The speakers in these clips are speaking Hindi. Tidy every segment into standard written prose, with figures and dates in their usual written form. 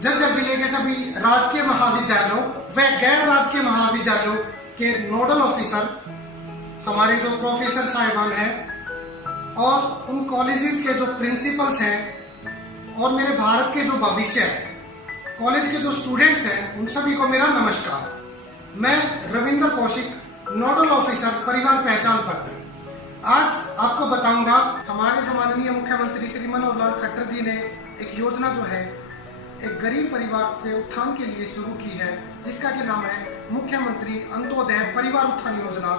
झज्जर जिले के सभी राजकीय महाविद्यालयों व गैर राजकीय महाविद्यालयों के नोडल ऑफिसर, हमारे जो प्रोफेसर साहिबान हैं और उन कॉलेजेस के जो प्रिंसिपल्स हैं और मेरे भारत के जो भविष्य कॉलेज के जो स्टूडेंट्स हैं, उन सभी को मेरा नमस्कार। मैं रविंद्र कौशिक, नोडल ऑफिसर, परिवार पहचान पत्र। आज आपको बताऊंगा हमारे जो माननीय मुख्यमंत्री श्री मनोहर लाल खट्टर जी ने एक योजना जो है एक गरीब परिवार के उत्थान के लिए शुरू की है, जिसका के नाम है मुख्यमंत्री अंत्योदय परिवार उत्थान योजना,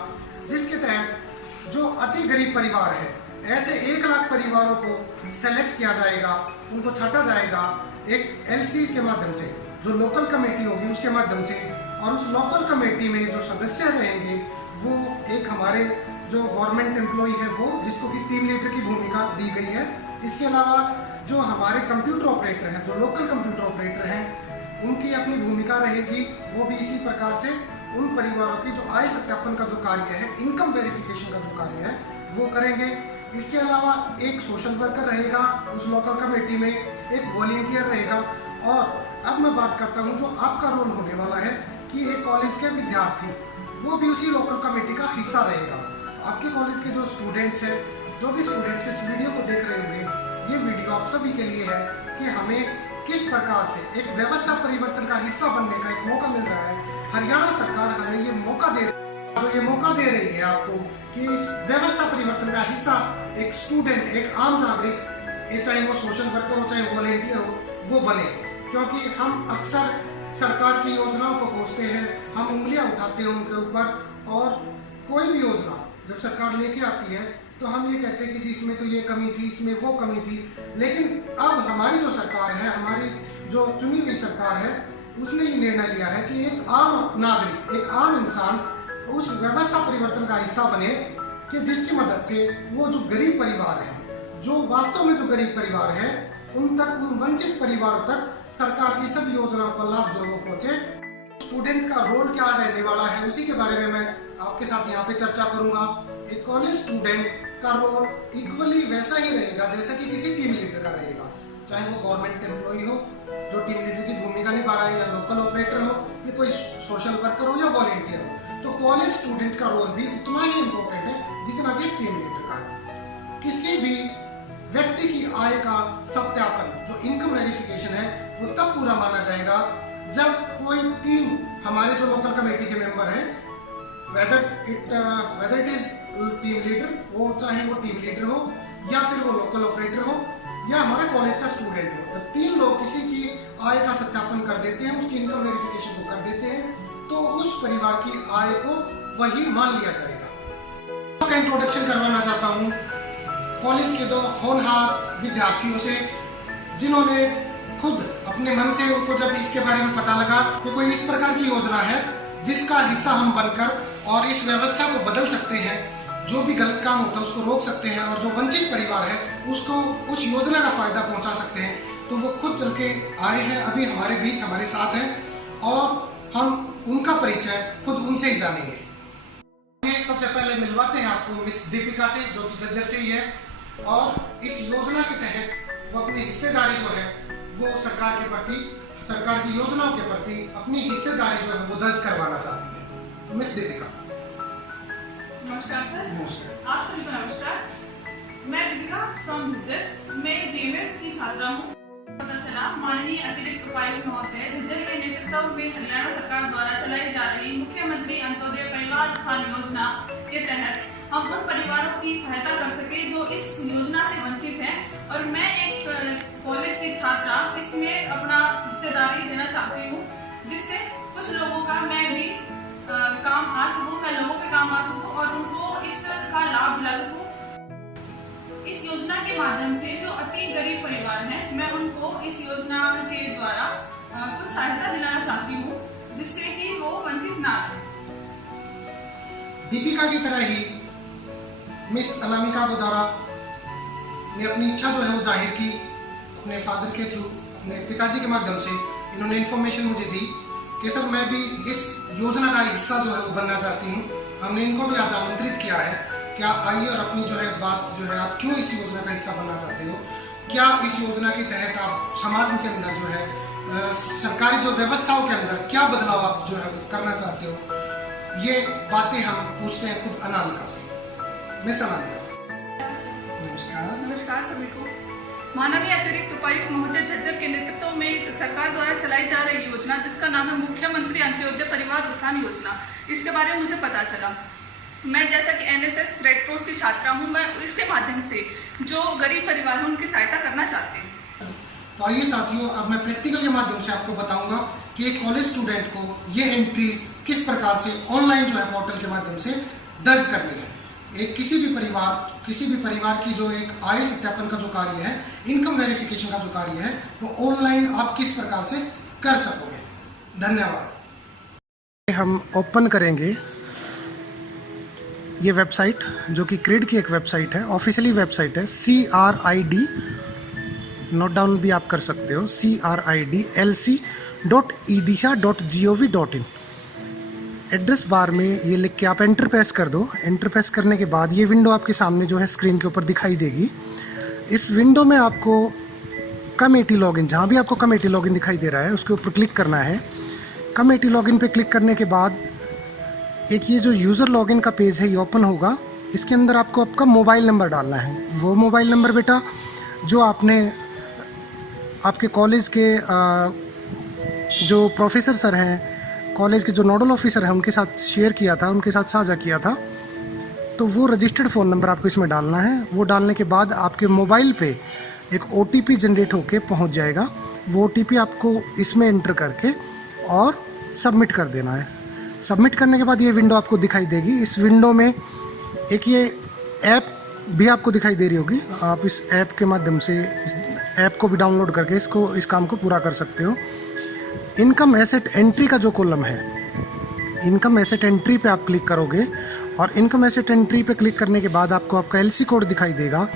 जिसके तहत जो अति गरीब परिवार है, ऐसे 1 लाख परिवारों को सेलेक्ट किया जाएगा, उनको छाटा जाएगा एक एलसी के माध्यम से, जो लोकल कमेटी होगी उसके माध्यम से, और उस लोकल कमेटी में जो सदस्य रहेंगे वो एक हमारे जो गवर्नमेंट एम्प्लॉय है वो, जिसको कि टीम लीडर की भूमिका दी गई है। इसके अलावा जो हमारे कंप्यूटर ऑपरेटर हैं, जो लोकल कंप्यूटर ऑपरेटर हैं, उनकी अपनी भूमिका रहेगी। वो भी इसी प्रकार से उन परिवारों की जो आय सत्यापन का जो कार्य है, इनकम वेरिफिकेशन का जो कार्य है वो करेंगे। इसके अलावा एक सोशल वर्कर रहेगा उस लोकल कमेटी में, एक वॉलंटियर रहेगा। और अब मैं बात करता हूँ जो आपका रोल होने वाला है कि एक कॉलेज के विद्यार्थी वो भी उसी लोकल कमेटी का हिस्सा रहेगा। आपके कॉलेज के जो स्टूडेंट्स हैं, जो भी स्टूडेंट्स इस वीडियो को देख रहे होंगे, ये वीडियो आप सभी के लिए है कि हमें किस प्रकार से एक व्यवस्था परिवर्तन का हिस्सा बनने का एक मौका मिल रहा है। हरियाणा सरकार हमें ये मौका दे रही है, जो ये मौका दे रही है आपको कि इस व्यवस्था परिवर्तन का हिस्सा एक स्टूडेंट, एक आम नागरिक, चाहे वो सोशल वर्कर हो, चाहे वॉलंटियर हो, वो बने। क्योंकि हम अक्सर सरकार की योजनाओं को कोसते हैं, हम उंगलियां उठाते हैं उनके ऊपर, और कोई भी योजना जब सरकार लेके आती है तो हम ये कहते हैं कि जी इसमें तो ये कमी थी, इसमें वो कमी थी। लेकिन अब हमारी जो सरकार है, हमारी जो चुनी हुई सरकार है, उसने ये निर्णय लिया है कि एक आम नागरिक, एक आम इंसान उस व्यवस्था परिवर्तन का हिस्सा बने कि जिसकी मदद से वो जो गरीब परिवार है, जो वास्तव में जो गरीब परिवार है, उन तक, उन वंचित परिवारों तक सरकार की सभी योजनाओं का लाभ जो वो पहुंचे। स्टूडेंट का रोल क्या रहने वाला है, उसी के बारे में मैं आपके साथ यहाँ पे चर्चा करूंगा। एक कॉलेज स्टूडेंट का रोल इक्वली वैसा ही रहेगा जैसा कि किसी टीम लीडर का रहेगा, चाहे वो गवर्नमेंट एम्प्लॉय हो जो टीम लीडर की भूमिका निभा रहा है, या लोकल ऑपरेटर हो, या कोई सोशल वर्कर हो, या वॉलंटियर हो। तो कॉलेज स्टूडेंट का रोल भी उतना ही इम्पोर्टेंट है जितना कि टीम लीडर का है। किसी भी व्यक्ति की आय का सत्यापन, जो इनकम वेरिफिकेशन है, वो तब पूरा माना जाएगा जब कोई 3 हमारे जो लोकल कमेटी के मेंबर हैं, whether it is team leader हो, चाहे वो टीम लीडर हो, या फिर वो लोकल ऑपरेटर हो, या हमारे कॉलेज का स्टूडेंट हो, जब 3 लोग किसी की आय का सत्यापन कर देते हैं, उसकी इनकम वेरिफिकेशन को कर देते हैं, तो उस परिवार की आय को वही मान लिया जाएगा। मैं इंट्रोडक्शन करवाना चाहता हूँ कॉलेज के 2 होनहार विद्यार्थियों से, जिन्होंने खुद अपने मन से, उनको जब इसके बारे में पता लगा कि कोई इस प्रकार की योजना है जिसका हिस्सा हम बनकर और इस व्यवस्था को बदल सकते हैं, जो भी गलत काम होता है उसको रोक सकते हैं, और जो वंचित परिवार है उसको उस योजना का फायदा पहुंचा सकते हैं, तो वो खुद चल के आए हैं, अभी हमारे बीच, हमारे साथ हैं, और हम उनका परिचय खुद उनसे ही जानेंगे। सबसे पहले मिलवाते हैं आपको मिस दीपिका से, जो कि झज्जर से ही है, और इस योजना के तहत वो अपनी हिस्सेदारी जो है वो सरकार के प्रति, सरकार की योजनाओं के प्रति अपनी हिस्सेदारी जो है वो दर्ज करवाना चाहती है। मिस दीपिका। नमस्कार सर। नमस्कार। आप सभी को नमस्कार। मैं दीपिका फ्रॉम झज्जर, मैं बीएमएस की छात्रा हूँ। पता चला माननीय अतिरिक्त उपायुक्त महोदय झज्जर के नेतृत्व में हरियाणा सरकार द्वारा चलाई जा रही मुख्यमंत्री अंत्योदय परिवार उत्थान योजना के तहत हम उन परिवारों की सहायता कर सके जो इस योजना से वंचित हैं, और मैं एक कॉलेज की छात्रा इसमें अपना हिस्सेदारी देना चाहती हूँ, जिससे कुछ लोगों का मैं भी काम आ सकूँ, मैं लोगों के काम आ सकूँ और उनको इसका लाभ दिला सकूँ। इस योजना के माध्यम से जो अति गरीब परिवार हैं, मैं उनको इस योजना के द्वारा कुछ सहायता दिलाना चाहती हूँ, जिससे कि वो वंचित ना रहे। दीपिका की तरह ही मिस अनामिका द्वारा ने अपनी इच्छा जो है वो जाहिर की, अपने फादर के थ्रू, अपने पिताजी के माध्यम से इन्होंने इन्फॉर्मेशन मुझे दी कि सर मैं भी इस योजना का हिस्सा जो है वो बनना चाहती हूँ। हमने इनको भी आज आमंत्रित किया है कि आप आइए और अपनी जो है बात जो है, आप क्यों इस योजना का हिस्सा बनना चाहते हो, क्या इस योजना के तहत आप समाज के अंदर जो है सरकारी जो व्यवस्थाओं के अंदर क्या बदलाव आप जो है करना चाहते हो, ये बातें हम पूछते हैं खुद अनामिका से। मिस अनामिका, नमस्कार। नमस्कार सभी को। माननीय अतिरिक्त उपायुक्त महोदय झज्जर के नेतृत्व में सरकार द्वारा चलाई जा रही योजना जिसका नाम है मुख्यमंत्री अंत्योदय परिवार उत्थान योजना, इसके बारे में मुझे पता चला। मैं जैसा कि एनएसएस रेड क्रॉस की छात्रा हूं, मैं इसके माध्यम से जो गरीब परिवार हैं उनकी सहायता करना चाहती हूँ। तो आइए साथियों, अब मैं प्रैक्टिकल के माध्यम से आपको बताऊंगा कि एक कॉलेज स्टूडेंट को ये एंट्रीज किस प्रकार से ऑनलाइन जो है पोर्टल के माध्यम से दर्ज करनी है। एक किसी भी परिवार की जो एक आय सत्यापन का जो कार्य है, इनकम वेरिफिकेशन का जो कार्य है, वो ऑनलाइन आप किस प्रकार से कर सकोगे। धन्यवाद। हम ओपन करेंगे ये वेबसाइट, जो कि क्रेड की एक वेबसाइट है, ऑफिशियली वेबसाइट है। CRID, नोट डाउन भी आप कर सकते हो, CRIDLC.edisha.gov.in। एड्रेस बार में ये लिख के आप एंटर प्रेस कर दो। एंटर प्रेस करने के बाद ये विंडो आपके सामने जो है स्क्रीन के ऊपर दिखाई देगी। इस विंडो में आपको कमेटी लॉगिन, जहाँ भी आपको कमेटी लॉगिन दिखाई दे रहा है उसके ऊपर क्लिक करना है। कमेटी लॉगिन पे क्लिक करने के बाद एक ये जो यूज़र लॉगिन का पेज है ये ओपन होगा। इसके अंदर आपको आपका मोबाइल नंबर डालना है। वो मोबाइल नंबर बेटा जो आपने आपके कॉलेज के जो प्रोफेसर सर हैं, कॉलेज के जो नोडल ऑफिसर हैं, उनके साथ शेयर किया था, उनके साथ साझा किया था, तो वो रजिस्टर्ड फ़ोन नंबर आपको इसमें डालना है। वो डालने के बाद आपके मोबाइल पे एक OTP जनरेट होके पहुंच जाएगा। वो OTP आपको इसमें एंटर करके और सबमिट कर देना है। सबमिट करने के बाद ये विंडो आपको दिखाई देगी। इस विंडो में एक ये ऐप भी आपको दिखाई दे रही होगी। आप इस ऐप के माध्यम से इस ऐप को भी डाउनलोड करके इस काम को पूरा कर सकते हो। इनकम एसेट एंट्री का जो कॉलम है, इनकम एसेट एंट्री पे आप क्लिक करोगे और इनकम एसेट एंट्री पे क्लिक करने के बाद आपको आपका LC कोड दिखाई देगा।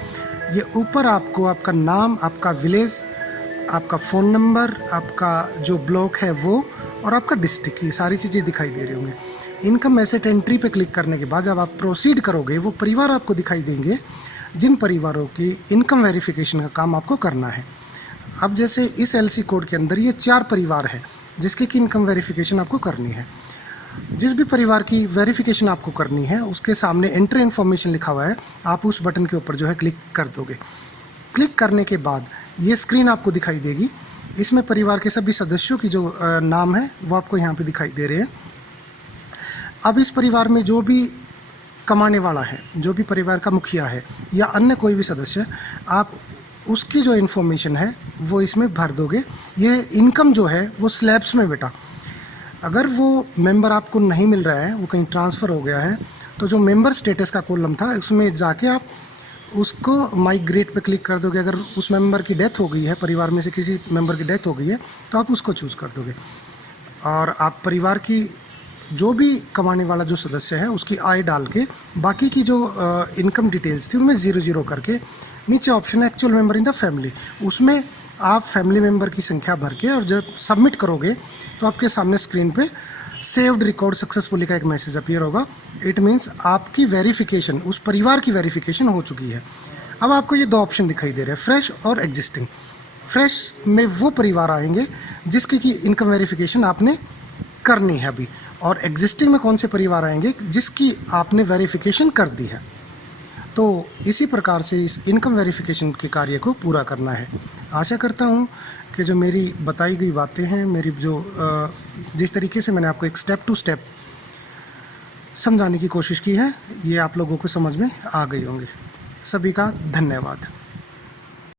ये ऊपर आपको आपका नाम, आपका विलेज, आपका फ़ोन नंबर, आपका जो ब्लॉक है वो, और आपका डिस्ट्रिक्ट, ये सारी चीज़ें दिखाई दे रही होंगी। इनकम एसेट एंट्री पे क्लिक करने के बाद जब आप प्रोसीड करोगे, वो परिवार आपको दिखाई देंगे जिन परिवारों की इनकम वेरिफिकेशन का काम आपको करना है। अब जैसे इस LC कोड के अंदर ये 4 परिवार है जिसकी की इनकम वेरिफिकेशन आपको करनी है। जिस भी परिवार की वेरिफिकेशन आपको करनी है उसके सामने एंटर इन्फॉर्मेशन लिखा हुआ है, आप उस बटन के ऊपर जो है क्लिक कर दोगे। क्लिक करने के बाद ये स्क्रीन आपको दिखाई देगी। इसमें परिवार के सभी सदस्यों की जो नाम है वो आपको यहाँ पे दिखाई दे रहे हैं। अब इस परिवार में जो भी कमाने वाला है, जो भी परिवार का मुखिया है या अन्य कोई भी सदस्य, आप उसकी जो इन्फॉर्मेशन है वो इसमें भर दोगे। ये इनकम जो है वो स्लैब्स में बेटा, अगर वो मेंबर आपको नहीं मिल रहा है, वो कहीं ट्रांसफ़र हो गया है, तो जो मेंबर स्टेटस का कॉलम था उसमें जाके आप उसको माइग्रेट पे क्लिक कर दोगे। अगर उस मेंबर की डेथ हो गई है, परिवार में से किसी मेंबर की डेथ हो गई है, तो आप उसको चूज़ कर दोगे और आप परिवार की जो भी कमाने वाला जो सदस्य है उसकी आय डाल के बाकी की जो इनकम डिटेल्स थी उनमें 0 करके नीचे ऑप्शन है actual member in the family, उसमें आप फैमिली मेंबर की संख्या भर के और जब सबमिट करोगे तो आपके सामने स्क्रीन पे सेव्ड रिकॉर्ड सक्सेसफुली का एक मैसेज अपीयर होगा। इट मीन्स आपकी वेरिफिकेशन, उस परिवार की वेरिफिकेशन हो चुकी है। अब आपको ये 2 ऑप्शन दिखाई दे रहे हैं, फ्रेश और एग्जिस्टिंग। फ्रेश में वो परिवार आएंगे जिसकी की इनकम वेरिफिकेशन आपने करनी है अभी, और एग्जिस्टिंग में कौन से परिवार आएंगे जिसकी आपने वेरिफिकेशन कर दी है। तो इसी प्रकार से इस इनकम वेरिफिकेशन के कार्य को पूरा करना है। आशा करता हूँ कि जो मेरी बताई गई बातें हैं, मेरी जो जिस तरीके से मैंने आपको एक स्टेप टू स्टेप समझाने की कोशिश की है, ये आप लोगों को समझ में आ गई होंगी। सभी का धन्यवाद।